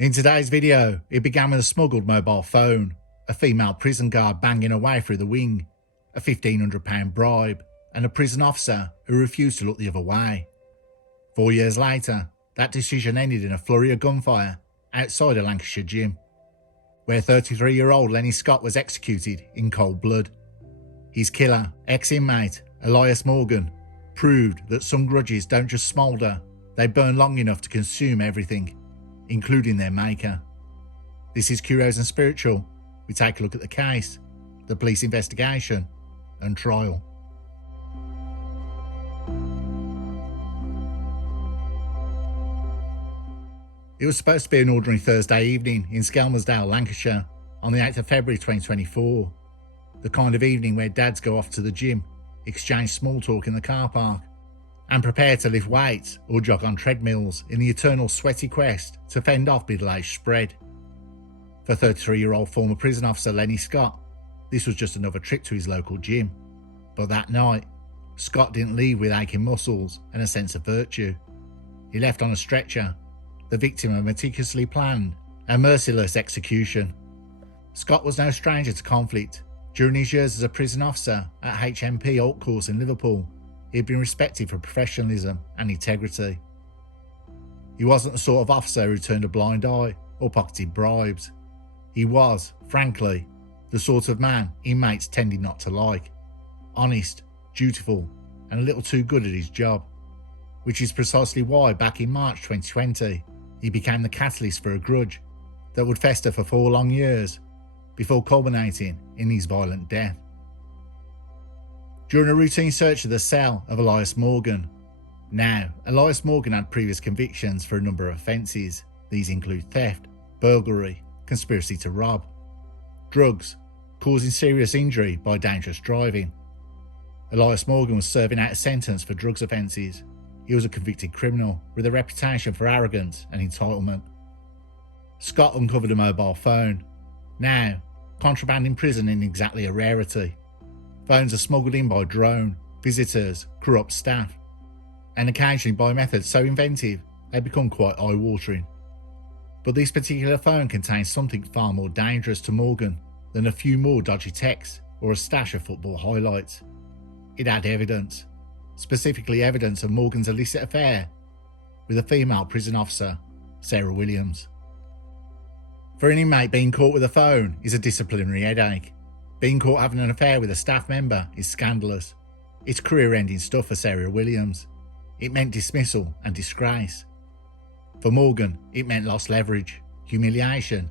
In today's video, it began with a smuggled mobile phone, a female prison guard banging her way through the wing, a £1,500 bribe, and a prison officer who refused to look the other way. 4 years later, that decision ended in a flurry of gunfire outside a Lancashire gym, where 33-year-old Lenny Scott was executed in cold blood. His killer, ex-inmate Elias Morgan, proved that some grudges don't just smolder, they burn long enough to consume everything, including their maker. This is Curios&Spiritual. We take a look at the case, the police investigation and trial. It was supposed to be an ordinary Thursday evening in Skelmersdale, Lancashire, on the 8th of February 2024. The kind of evening where dads go off to the gym, exchange small talk in the car park, and prepare to lift weights or jog on treadmills in the eternal sweaty quest to fend off middle-aged spread. For 33-year-old former prison officer Lenny Scott, this was just another trip to his local gym. But that night, Scott didn't leave with aching muscles and a sense of virtue. He left on a stretcher, the victim of meticulously planned and merciless execution. Scott was no stranger to conflict. During his years as a prison officer at HMP Alt Course in Liverpool, he had been respected for professionalism and integrity. He wasn't the sort of officer who turned a blind eye or pocketed bribes. He was, frankly, the sort of man inmates tended not to like. Honest, dutiful, and a little too good at his job. Which is precisely why back in March 2020, he became the catalyst for a grudge that would fester for 4 long years before culminating in his violent death. During a routine search of the cell of Elias Morgan. Now, Elias Morgan had previous convictions for a number of offences. These include theft, burglary, conspiracy to rob, drugs, causing serious injury by dangerous driving. Elias Morgan was serving out a sentence for drugs offences. He was a convicted criminal with a reputation for arrogance and entitlement. Scott uncovered a mobile phone. Now, contraband in prison isn't exactly a rarity. Phones are smuggled in by drone, visitors, corrupt staff, and occasionally by methods so inventive they become quite eye-watering. But this particular phone contains something far more dangerous to Morgan than a few more dodgy texts or a stash of football highlights. It had evidence, specifically evidence of Morgan's illicit affair with a female prison officer, Sarah Williams. For an inmate, being caught with a phone is a disciplinary headache. Being caught having an affair with a staff member is scandalous. It's career-ending stuff for Sarah Williams. It meant dismissal and disgrace. For Morgan, it meant lost leverage, humiliation,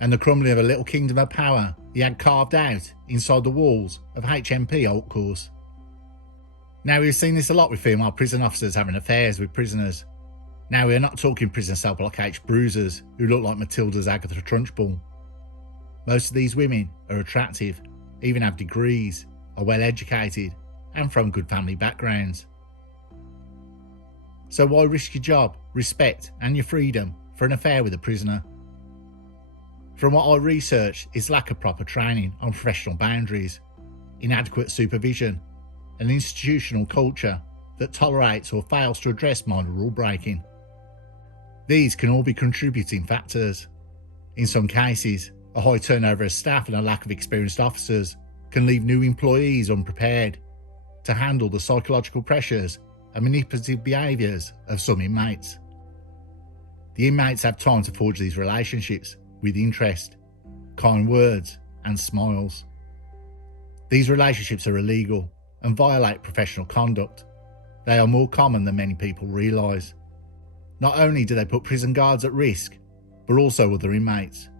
and the crumbling of a little kingdom of power he had carved out inside the walls of HMP Alt Course. Now, we've seen this a lot with female prison officers having affairs with prisoners. Now, we're not talking prison cell block H bruisers who look like Matilda's Agatha Trunchbull. Most of these women are attractive, even have degrees, are well educated, and from good family backgrounds. So why risk your job, respect, and your freedom for an affair with a prisoner? From what I researched, it's lack of proper training on professional boundaries, inadequate supervision, an institutional culture that tolerates or fails to address minor rule breaking. These can all be contributing factors. In some cases, a high turnover of staff and a lack of experienced officers can leave new employees unprepared to handle the psychological pressures and manipulative behaviours of some inmates. The inmates have time to forge these relationships with interest, kind words and smiles. These relationships are illegal and violate professional conduct. They are more common than many people realise. Not only do they put prison guards at risk, but also other inmates.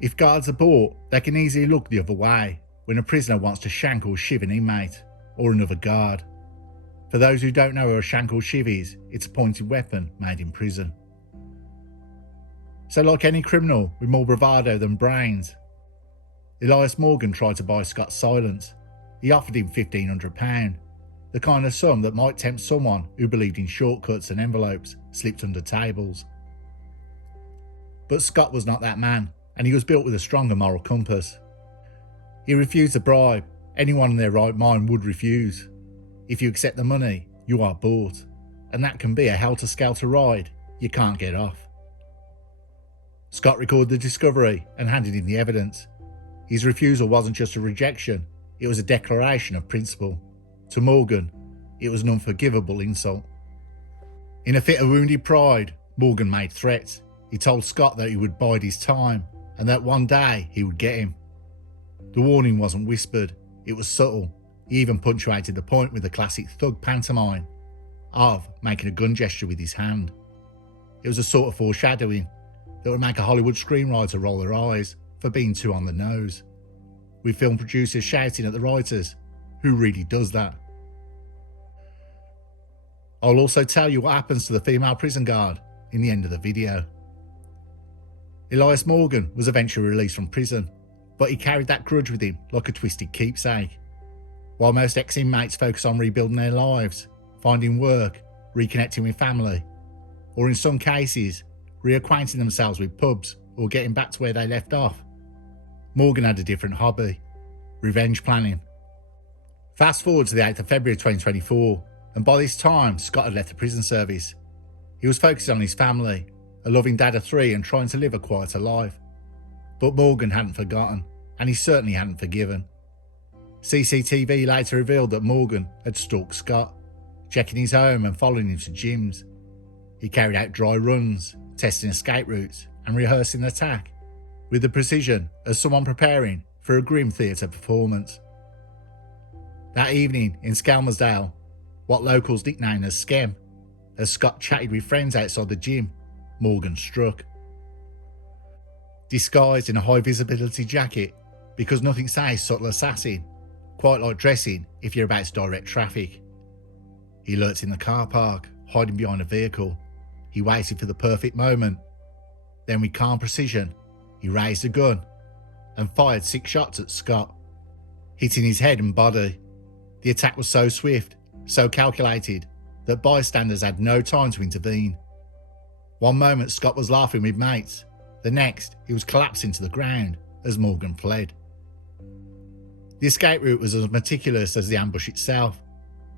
If guards are bought, they can easily look the other way when a prisoner wants to shank or shiv an inmate or another guard. For those who don't know what a shank or shiv is, it's a pointed weapon made in prison. So like any criminal with more bravado than brains, Elias Morgan tried to buy Scott's silence. He offered him £1,500, the kind of sum that might tempt someone who believed in shortcuts and envelopes slipped under tables. But Scott was not that man, and he was built with a stronger moral compass. He refused the bribe. Anyone in their right mind would refuse. If you accept the money, you are bought, and that can be a helter-skelter ride you can't get off. Scott recorded the discovery and handed in the evidence. His refusal wasn't just a rejection, it was a declaration of principle. To Morgan, it was an unforgivable insult. In a fit of wounded pride, Morgan made threats. He told Scott that he would bide his time and that one day he would get him. The warning wasn't whispered, it was subtle. He even punctuated the point with the classic thug pantomime of making a gun gesture with his hand. It was a sort of foreshadowing that would make a Hollywood screenwriter roll their eyes for being too on the nose, with film producers shouting at the writers, who really does that? I'll also tell you what happens to the female prison guard in the end of the video. Elias Morgan was eventually released from prison, but he carried that grudge with him like a twisted keepsake. While most ex-inmates focus on rebuilding their lives, finding work, reconnecting with family, or in some cases, reacquainting themselves with pubs or getting back to where they left off, Morgan had a different hobby: revenge planning. Fast forward to the 8th of February 2024, and by this time Scott had left the prison service. He was focusing on his family, a loving dad of 3 and trying to live a quieter life. But Morgan hadn't forgotten, and he certainly hadn't forgiven. CCTV later revealed that Morgan had stalked Scott, checking his home and following him to gyms. He carried out dry runs, testing escape routes and rehearsing the attack, with the precision of someone preparing for a grim theatre performance. That evening in Skelmersdale, what locals nicknamed as Skem, as Scott chatted with friends outside the gym, Morgan struck. Disguised in a high visibility jacket, because nothing says subtle assassin, quite like dressing if you're about to direct traffic. He lurked in the car park, hiding behind a vehicle. He waited for the perfect moment. Then with calm precision, he raised a gun and fired 6 shots at Scott, hitting his head and body. The attack was so swift, so calculated, that bystanders had no time to intervene. One moment Scott was laughing with mates, the next he was collapsing to the ground as Morgan fled. The escape route was as meticulous as the ambush itself.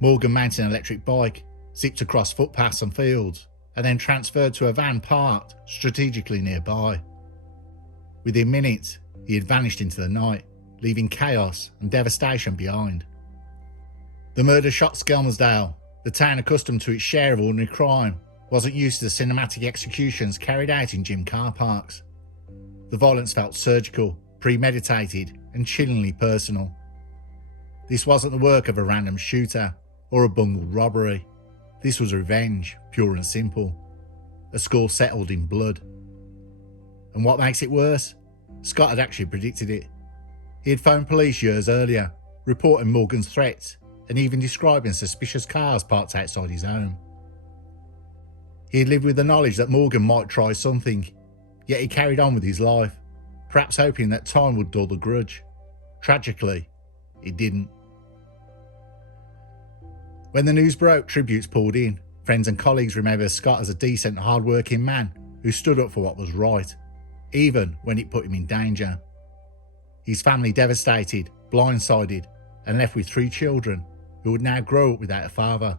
Morgan mounted an electric bike, zipped across footpaths and fields, and then transferred to a van parked strategically nearby. Within minutes, he had vanished into the night, leaving chaos and devastation behind. The murder shocked Skelmersdale. The town, accustomed to its share of ordinary crime, wasn't used to the cinematic executions carried out in gym car parks. The violence felt surgical, premeditated, and chillingly personal. This wasn't the work of a random shooter or a bungled robbery. This was revenge, pure and simple. A score settled in blood. And what makes it worse? Scott had actually predicted it. He had phoned police years earlier, reporting Morgan's threats and even describing suspicious cars parked outside his home. He had lived with the knowledge that Morgan might try something, yet he carried on with his life, perhaps hoping that time would dull the grudge. Tragically, it didn't. When the news broke, tributes poured in. Friends and colleagues remembered Scott as a decent, hard-working man who stood up for what was right, even when it put him in danger. His family devastated, blindsided, and left with 3 children who would now grow up without a father.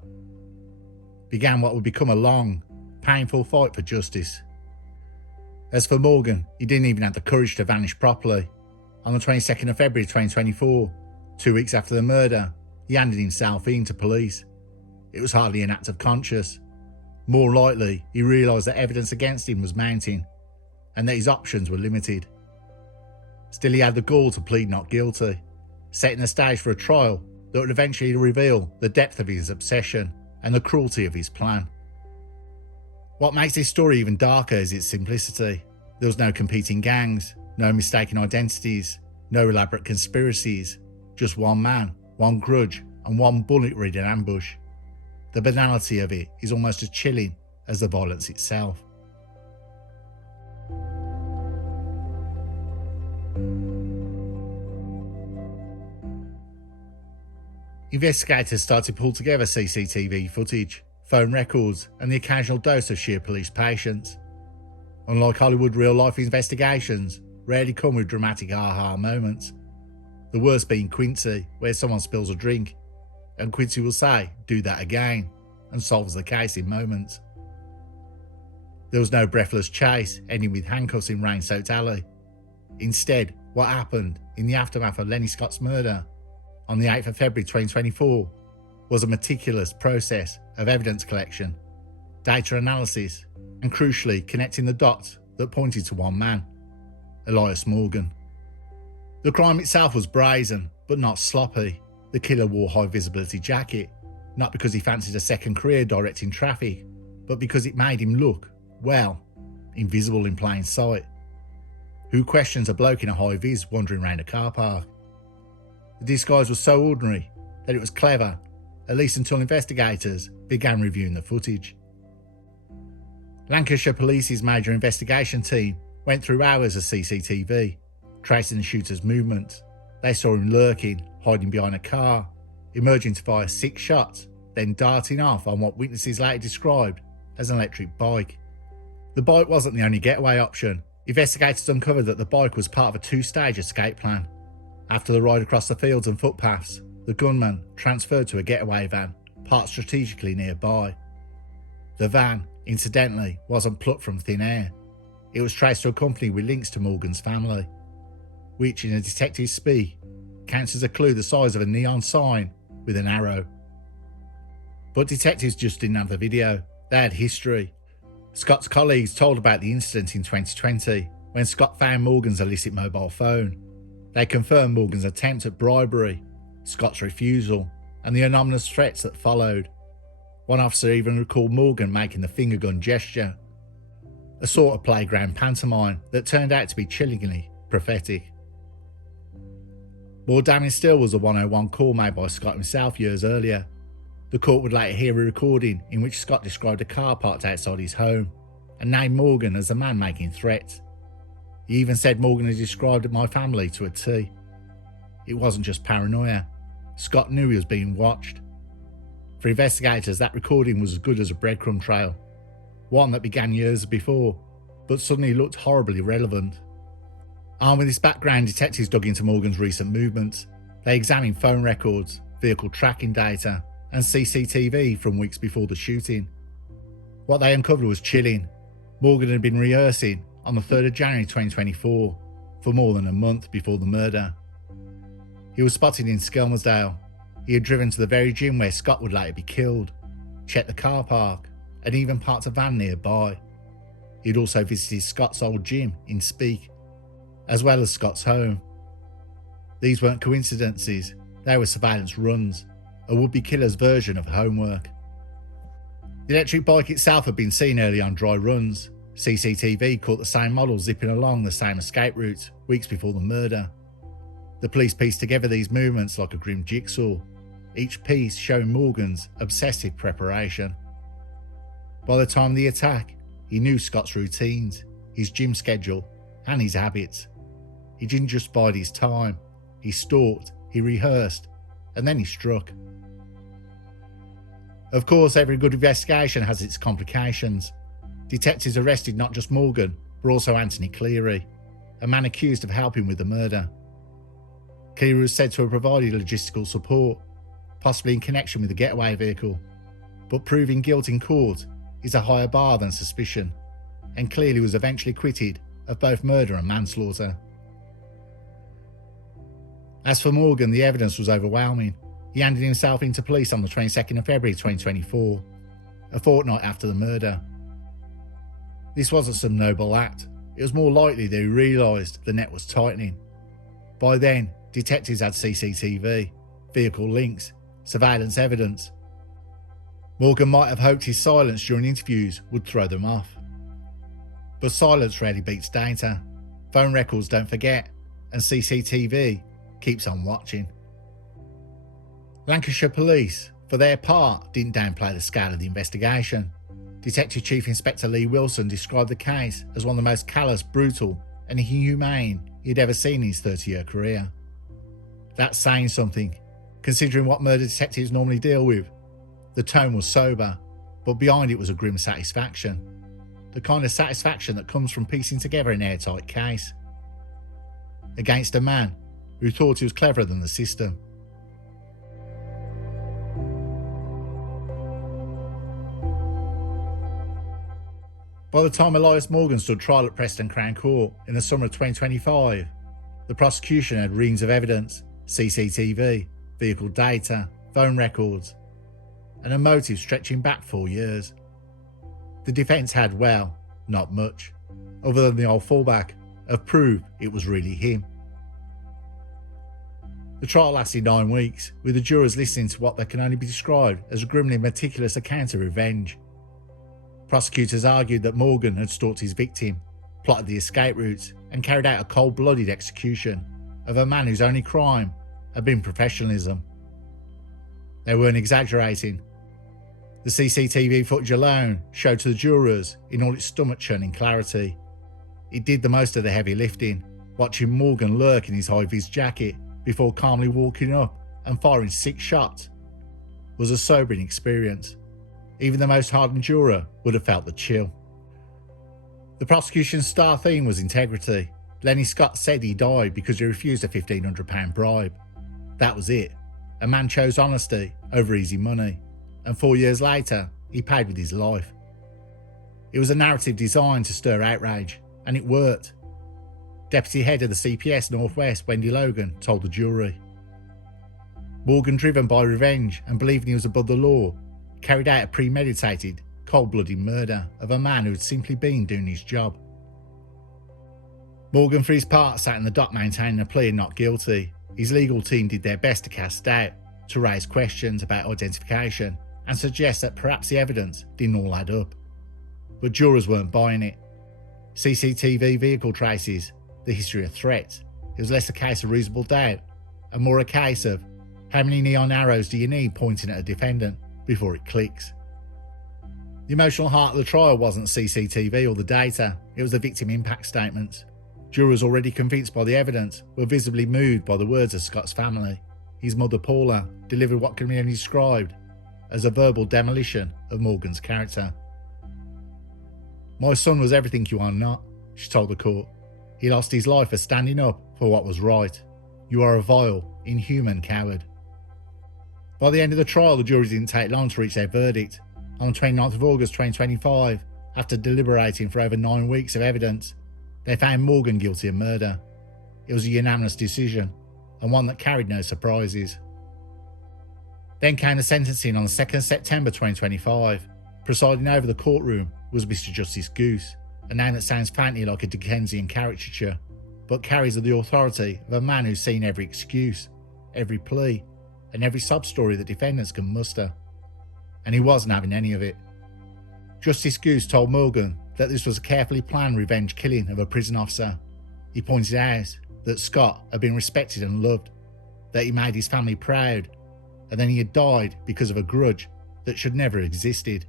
Began what would become a long, painful fight for justice. As for Morgan, he didn't even have the courage to vanish properly. On the 22nd of February 2024, 2 weeks after the murder, he handed himself in to police. It was hardly an act of conscience. More likely, he realised that evidence against him was mounting, and that his options were limited. Still, he had the gall to plead not guilty, setting the stage for a trial that would eventually reveal the depth of his obsession and the cruelty of his plan. What makes this story even darker is its simplicity. There was no competing gangs, no mistaken identities, no elaborate conspiracies, just one man, one grudge, and one bullet-ridden ambush. The banality of it is almost as chilling as the violence itself. Investigators started to pull together CCTV footage, phone records, and the occasional dose of sheer police patience. Unlike Hollywood real-life investigations, rarely come with dramatic aha moments. The worst being Quincy, where someone spills a drink, and Quincy will say, "Do that again," and solves the case in moments. There was no breathless chase ending with handcuffs in rain-soaked alley. Instead, what happened in the aftermath of Lenny Scott's murder on the 8th of February 2024 was a meticulous process of evidence collection, data analysis, and crucially connecting the dots that pointed to one man, Elias Morgan. The crime itself was brazen, but not sloppy. The killer wore a high-visibility jacket, not because he fancied a second career directing traffic, but because it made him look, well, invisible in plain sight. Who questions a bloke in a high-vis wandering around a car park? The disguise was so ordinary that it was clever, at least until investigators began reviewing the footage. Lancashire Police's major investigation team went through hours of CCTV, tracing the shooter's movements. They saw him lurking, hiding behind a car, emerging to fire 6 shots, then darting off on what witnesses later described as an electric bike. The bike wasn't the only getaway option. Investigators uncovered that the bike was part of a 2-stage escape plan. After the ride across the fields and footpaths, the gunman transferred to a getaway van parked strategically nearby. The van, incidentally, wasn't plucked from thin air. It was traced to a company with links to Morgan's family, which in a detective's speak counts as a clue the size of a neon sign with an arrow. But detectives just didn't have the video, they had history. Scott's colleagues told about the incident in 2020 when Scott found Morgan's illicit mobile phone. They confirmed Morgan's attempt at bribery, Scott's refusal, and the anonymous threats that followed. One officer even recalled Morgan making the finger gun gesture, a sort of playground pantomime that turned out to be chillingly prophetic. More damning still was a 101 call made by Scott himself years earlier. The court would later hear a recording in which Scott described a car parked outside his home and named Morgan as the man making threats. He even said Morgan had described my family to a T. It wasn't just paranoia. Scott knew he was being watched. For investigators, that recording was as good as a breadcrumb trail, one that began years before, but suddenly looked horribly relevant. Armed with this background, detectives dug into Morgan's recent movements. They examined phone records, vehicle tracking data, and CCTV from weeks before the shooting. What they uncovered was chilling. Morgan had been rehearsing on the 3rd of January 2024 for more than a month before the murder. He was spotted in Skelmersdale. He had driven to the very gym where Scott would later be killed, checked the car park, and even parked a van nearby. He had also visited Scott's old gym in Speke, as well as Scott's home. These weren't coincidences, they were surveillance runs, a would-be killer's version of homework. The electric bike itself had been seen early on dry runs. CCTV caught the same model zipping along the same escape route weeks before the murder. The police pieced together these movements like a grim jigsaw, each piece showing Morgan's obsessive preparation. By the time of the attack, he knew Scott's routines, his gym schedule, and his habits. He didn't just bide his time, he stalked, he rehearsed, and then he struck. Of course, every good investigation has its complications. Detectives arrested not just Morgan, but also Anthony Cleary, a man accused of helping with the murder. Cleary was said to have provided logistical support, possibly in connection with the getaway vehicle, but proving guilt in court is a higher bar than suspicion, and Cleary was eventually acquitted of both murder and manslaughter. As for Morgan, the evidence was overwhelming. He handed himself into police on the 22nd of February 2024, a fortnight after the murder. This wasn't some noble act. It was more likely that he realised the net was tightening. By then, detectives had CCTV, vehicle links, surveillance evidence. Morgan might have hoped his silence during interviews would throw them off. But silence rarely beats data. Phone records don't forget, and CCTV keeps on watching. Lancashire Police, for their part, didn't downplay the scale of the investigation. Detective Chief Inspector Lee Wilson described the case as one of the most callous, brutal, and inhumane he'd ever seen in his 30-year career. That's saying something, considering what murder detectives normally deal with. The tone was sober, but behind it was a grim satisfaction. The kind of satisfaction that comes from piecing together an airtight case. Against a man who thought he was cleverer than the system. By the time Elias Morgan stood trial at Preston Crown Court in the summer of 2025, the prosecution had reams of evidence, CCTV, vehicle data, phone records, and a motive stretching back 4 years. The defence had, well, not much, other than the old fallback of proof it was really him. The trial lasted 9 weeks, with the jurors listening to what that can only be described as a grimly meticulous account of revenge. Prosecutors argued that Morgan had stalked his victim, plotted the escape routes, and carried out a cold-blooded execution of a man whose only crime had been professionalism. They weren't exaggerating. The CCTV footage alone showed to the jurors in all its stomach-churning clarity. It did the most of the heavy lifting, watching Morgan lurk in his high-vis jacket before calmly walking up and firing 6 shots was a sobering experience. Even the most hardened juror would have felt the chill. The prosecution's star theme was integrity. Lenny Scott said he died because he refused a £1,500 bribe. That was it. A man chose honesty over easy money, and 4 years later, he paid with his life. It was a narrative designed to stir outrage, and it worked. Deputy Head of the CPS Northwest, Wendy Logan, told the jury. Morgan, driven by revenge and believing he was above the law, carried out a premeditated, cold-blooded murder of a man who had simply been doing his job. Morgan, for his part, sat in the dock maintaining a plea of not guilty. His legal team did their best to cast doubt, to raise questions about identification, and suggest that perhaps the evidence didn't all add up. But jurors weren't buying it. CCTV vehicle traces, the history of threats, it was less a case of reasonable doubt, and more a case of how many neon arrows do you need pointing at a defendant before it clicks. The emotional heart of the trial wasn't CCTV or the data, it was the victim impact statements. Jurors already convinced by the evidence were visibly moved by the words of Scott's family. His mother Paula delivered what can be only described as a verbal demolition of Morgan's character. "My son was everything you are not," she told the court. "He lost his life for standing up for what was right. You are a vile, inhuman coward." By the end of the trial, the jury didn't take long to reach their verdict. On the 29th of August 2025, after deliberating for over 9 weeks of evidence, they found Morgan guilty of murder. It was a unanimous decision, and one that carried no surprises. Then came the sentencing on the 2nd of September 2025. Presiding over the courtroom was Mr. Justice Goose, a name that sounds faintly like a Dickensian caricature, but carries the authority of a man who's seen every excuse, every plea, and every sub-story that defendants can muster. And he wasn't having any of it. Justice Goose told Morgan that this was a carefully planned revenge killing of a prison officer. He pointed out that Scott had been respected and loved, that he made his family proud, and then he had died because of a grudge that should never have existed.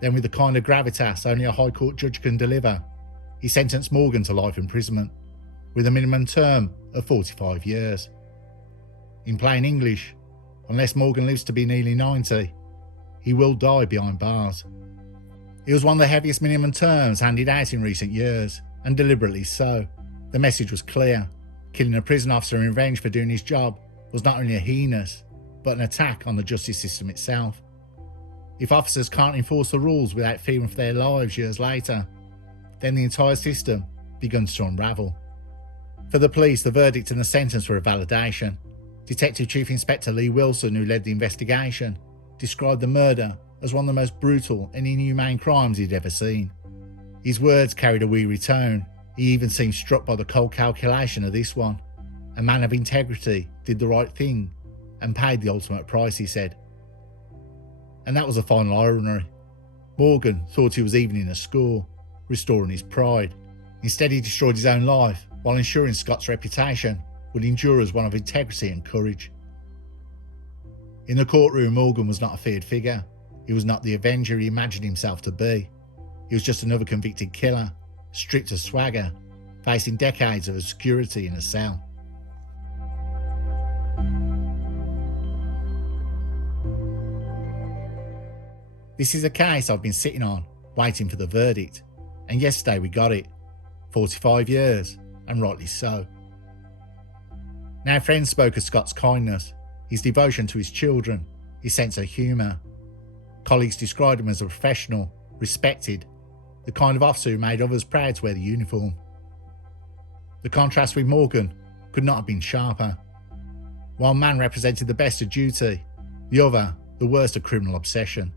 Then, with the kind of gravitas only a High Court judge can deliver, he sentenced Morgan to life imprisonment, with a minimum term of 45 years. In plain English, unless Morgan lives to be nearly 90, he will die behind bars. It was one of the heaviest minimum terms handed out in recent years, and deliberately so. The message was clear. Killing a prison officer in revenge for doing his job was not only a heinous, but an attack on the justice system itself. If officers can't enforce the rules without fearing for their lives years later, then the entire system begins to unravel. For the police, the verdict and the sentence were a validation. Detective Chief Inspector Lee Wilson, who led the investigation, described the murder as one of the most brutal and inhumane crimes he'd ever seen. His words carried a weary tone. He even seemed struck by the cold calculation of this one. A man of integrity did the right thing and paid the ultimate price, he said. And that was the final irony. Morgan thought he was evening a score, restoring his pride. Instead, he destroyed his own life while ensuring Scott's reputation would endure as one of integrity and courage. In the courtroom, Morgan was not a feared figure. He was not the avenger he imagined himself to be. He was just another convicted killer, stripped of swagger, facing decades of obscurity in a cell. This is a case I've been sitting on, waiting for the verdict, and yesterday we got it. 45 years, and rightly so. Now, friends spoke of Scott's kindness, his devotion to his children, his sense of humour. Colleagues described him as a professional, respected, the kind of officer who made others proud to wear the uniform. The contrast with Morgan could not have been sharper. One man represented the best of duty, the other the worst of criminal obsession.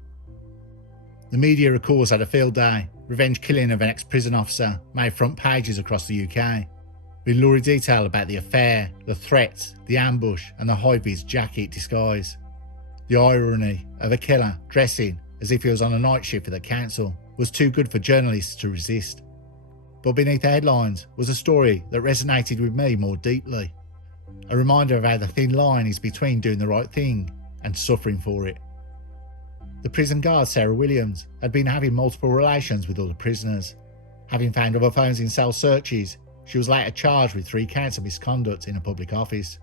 The media, of course, had a field day. Revenge killing of an ex-prison officer made front pages across the UK, with lurid detail about the affair, the threats, the ambush and the high-vis jacket disguise. The irony of a killer dressing as if he was on a night shift for the council was too good for journalists to resist. But beneath the headlines was a story that resonated with me more deeply. A reminder of how the thin line is between doing the right thing and suffering for it. The prison guard, Sarah Williams, had been having multiple relations with other prisoners. Having found other phones in cell searches, she was later charged with 3 counts of misconduct in a public office,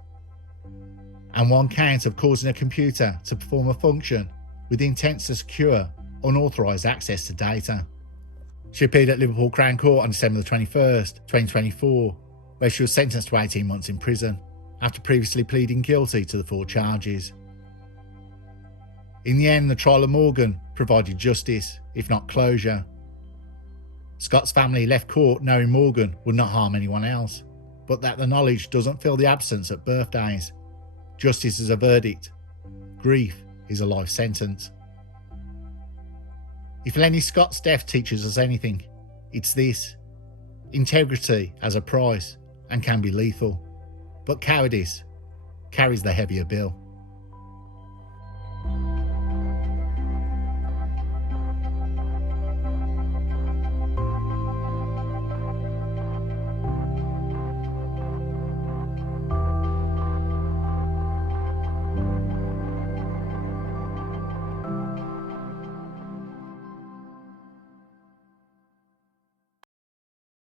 and 1 count of causing a computer to perform a function with the intent to secure unauthorised access to data. She appeared at Liverpool Crown Court on December 21st, 2024, where she was sentenced to 18 months in prison, after previously pleading guilty to the 4 charges. In the end, the trial of Morgan provided justice, if not closure. Scott's family left court knowing Morgan would not harm anyone else, but that the knowledge doesn't fill the absence at birthdays. Justice is a verdict. Grief is a life sentence. If Lenny Scott's death teaches us anything, it's this. Integrity has a price and can be lethal, but cowardice carries the heavier bill.